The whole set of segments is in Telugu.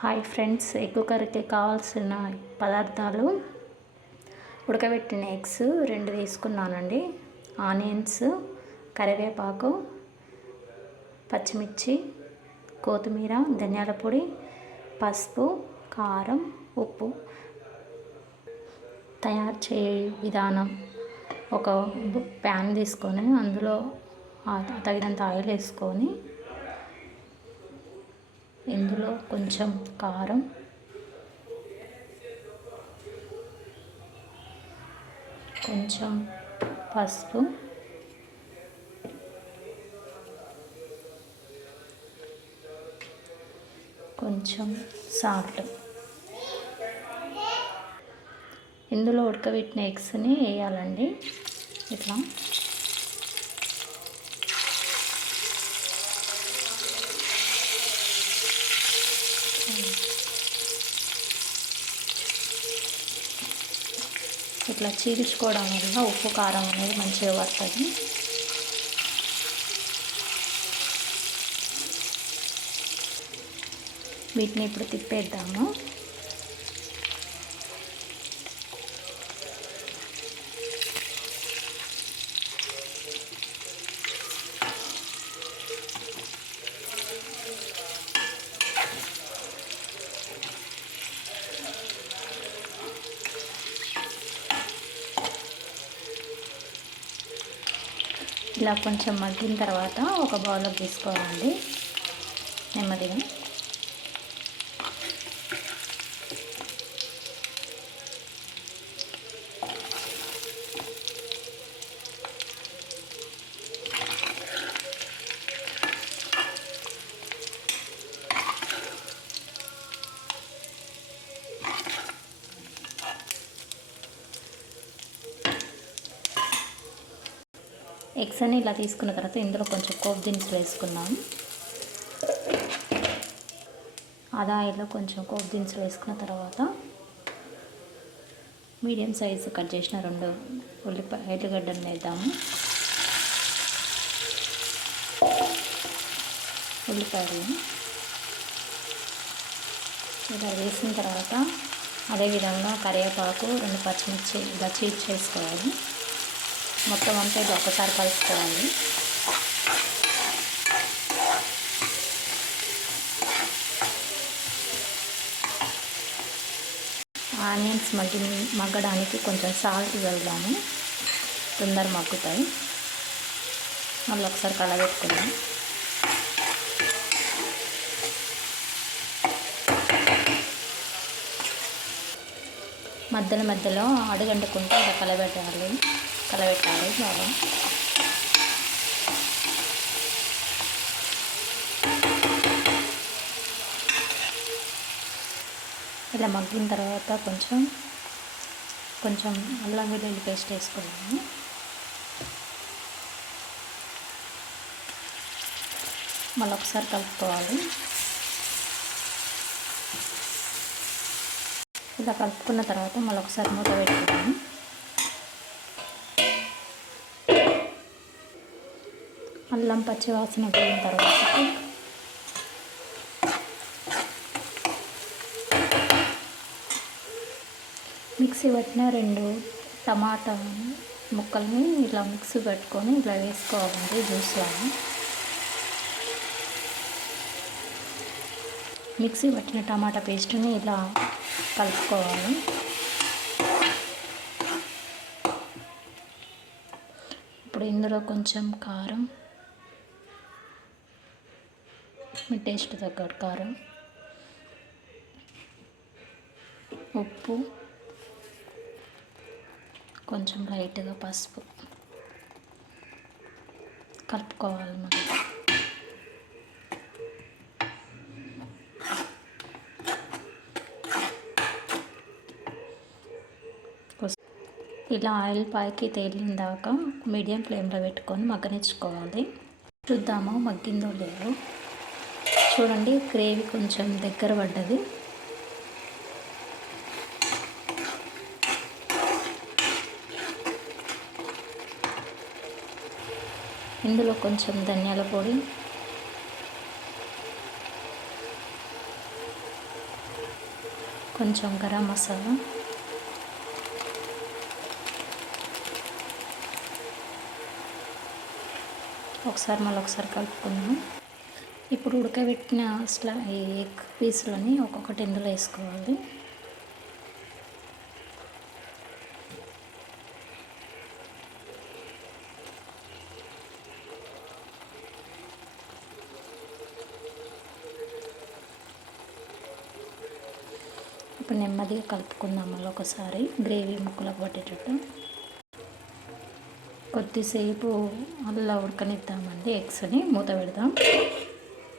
హాయ్ ఫ్రెండ్స్, ఎగ్ కర్రీకి కావాల్సిన పదార్థాలు: ఉడకబెట్టిన ఎగ్స్ 2 తీసుకున్నానండి, ఆనియన్స్, కరివేపాకు, పచ్చిమిర్చి, కొత్తిమీర, ధనియాల పొడి, పసుపు, కారం, ఉప్పు. తయారు చేయ విధానం: ఒక ప్యాన్ తీసుకొని అందులో తగినంత ఆయిల్ వేసుకొని ఇందులో కొంచెం కారం, కొంచెం పసుపు, కొంచెం సాల్ట్, ఇందులో ఉడకబెట్టిన ఎగ్స్ని వేయాలండి. ఇట్లా ఇట్లా చీల్చుకోవడం వల్ల ఉప్పు కారం అనేది మంచిగా పడుతుంది. వీటిని ఇప్పుడు తిప్పేద్దాము. ఇలా కొంచెం మగ్గిన తర్వాత ఒక బౌల్లోకి తీసుకోవాలండి. నెమ్మదిగా ఎగ్స్ అని ఇలా తీసుకున్న తర్వాత ఇందులో కొంచెం పోపు దినుసులు వేసుకున్నాం. ఆయిల్లో కొంచెం పోపు దినుసులు వేసుకున్న తర్వాత మీడియం సైజు కట్ చేసిన 2 ఎల్లిగడ్డలు వేద్దాము. ఉల్లిపాయలు ఇలా వేసిన తర్వాత అదేవిధంగా కరివేపాకు, 2 పచ్చిమిర్చి ఇలా చేసుకోవాలి. మొత్తం అంతా ఇది ఒకసారి కలుపుకోవాలి. ఆనియన్స్ మగ్గడానికి కొంచెం సాల్ట్ వెళ్దాము, తొందర మగ్గుతాయి. మళ్ళీ ఒకసారి కలబెట్టుకుందాం. మధ్యలో అడుగంటుకుంటే ఇలా కలబెట్టాలి బాగా. ఇలా మగ్గిన తర్వాత కొంచెం అల్లం వెల్లుల్లి పేస్ట్ వేసుకున్నాము. మళ్ళీ ఒకసారి కలుపుకోవాలి. ఇలా కలుపుకున్న తర్వాత మళ్ళీ ఒకసారి మూత పెట్టుకున్నాము. అల్లం పచ్చి వాసన పోయిన తర్వాత మిక్సీ పట్టిన 2 టమాటా ముక్కల్ని ఇలా మిక్సీ పెట్టుకొని ఇలా వేసుకోవాలండి. జ్యూస్ లాగా మిక్సీ పట్టిన టమాటా పేస్ట్ని ఇలా కలుపుకోవాలి. ఇప్పుడు ఇందులో కొంచెం కారం, మీ టేస్ట్ తగ్గట్టు కారం, ఉప్పు, కొంచెం లైట్గా పసుపు కలుపుకోవాలి. మనం ఇలా ఆయిల్ పైకి తేలిన దాకా మీడియం ఫ్లేమ్లో పెట్టుకొని మగ్గనిచ్చుకోవాలి. చూద్దాము మగ్గిందో లేదో. చూడండి, గ్రేవీ కొంచెం దగ్గర పడ్డది. ఇందులో కొంచెం ధనియాల పొడి, కొంచెం గరం మసాలా, ఒకసారి కలుపుకుందాం. ఇప్పుడు ఉడకబెట్టిన ఈ ఎగ్ పీసులని ఒక్కొక్కటి ఇందులో వేసుకోవాలి. ఇప్పుడు నెమ్మదిగా కలుపుకుందాం. మళ్ళీ ఒకసారి గ్రేవీ ముక్కలకు పట్టేటట్టు కొద్దిసేపు అలా ఉడకనిద్దామండి. ఎగ్స్ని మూత పెడదాం.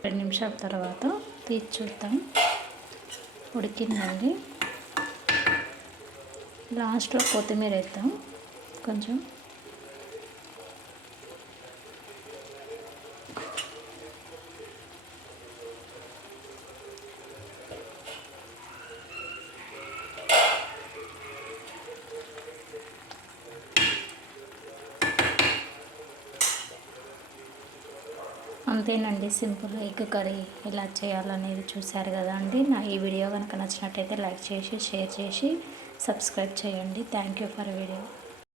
2 నిమిషాల తర్వాత తీసి చూద్దాం. ఉడికిందండి. లాస్ట్లో కొత్తిమీర వేద్దాం కొంచెం. అంతేనండి, సింపుల్ ఎగ్ కర్రీ ఎలా చేయాలనేది చూశారు కదా అండి. నా ఈ వీడియో కనుక నచ్చినట్టయితే లైక్ చేసి, షేర్ చేసి, సబ్స్క్రైబ్ చేయండి. Thank you for video.